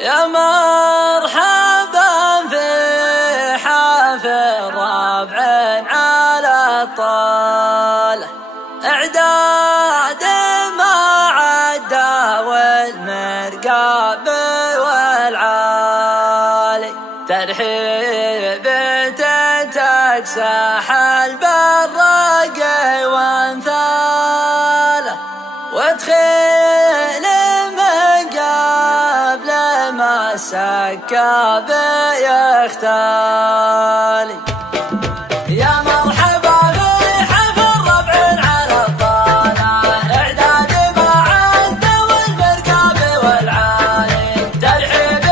يا مرحبا في حافل ربع على الطالة، إعداد ما عدا والمرقاب والعالي، ترحيب تكسح البراقي وامثاله، وادخل من قبل ما السكاب يختالي. يا مرحبا في حفل ربع على الطالة، إعداد ما عدا والمرقاب والعالي، ترحيب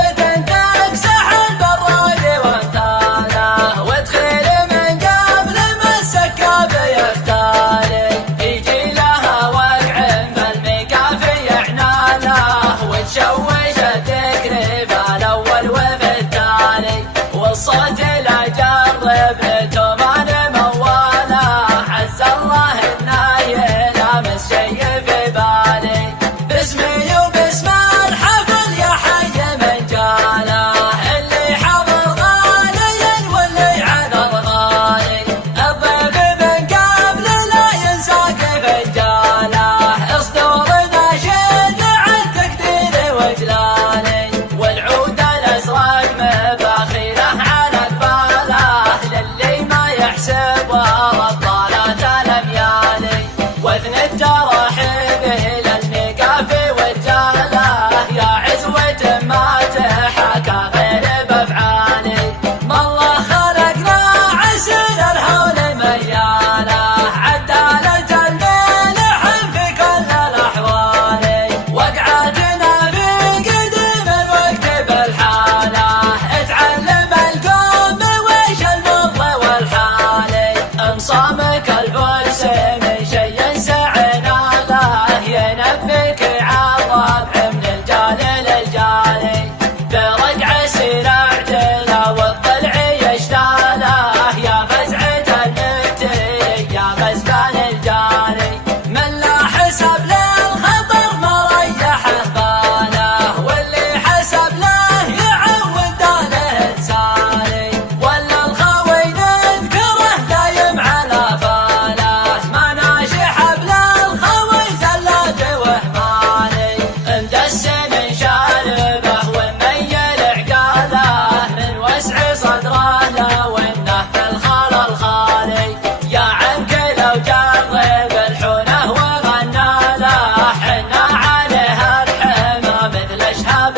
تكسح البراقي وامثاله، وادخل من قبل ما السكاب يختالي. يجي لها وقع فالميقاف يعناله، وتشوش التكريف الأول وفي التالي، والصوت لا جرب لتومان مواله، عز الله انه يلامس شي في بالي. باسمي وباسم الحفل يا حي من جاله، اللي حضر غاليا واللي عذر غالي، الضيف من قبل لا ينسى كيف جاله، اصدور ناشد عن تقدير وجلالي، والعود الازرق مباخيله على قباله، للي ما يحسب وبطالات الاميالي، واذن التراحيب الى الميقاف والجاله، يا عزوة ما تحاكى غير بافعالي، ما الله خلقنا عسل الهول مياله، عدالة الملح في كل الاحوال، وقعتنا في قديم الوقت بالحاله، اتعلم القوم ويش المض والحالي، انصامك الفلس من شي سعنا له، ينبك عالربع من الجال للجالي، برقع سرعتنا والضلع يشتاله، يا فزعة المبتلي يا غزلان الجالي، من لا حسب للخطر ما ريحه باله، واللي حسب له يعود له انساني، ولا الخوي نذكره دايم على فاله، ما ناشح بلا الخوي زلات وهماني، مدس من شاربه وميل عقاله، من وسع صدره لو انه في الخلا الخالي، يا عنك لو جرب الحونه وغنى له، حنا عليها الحمى مثل اشهاب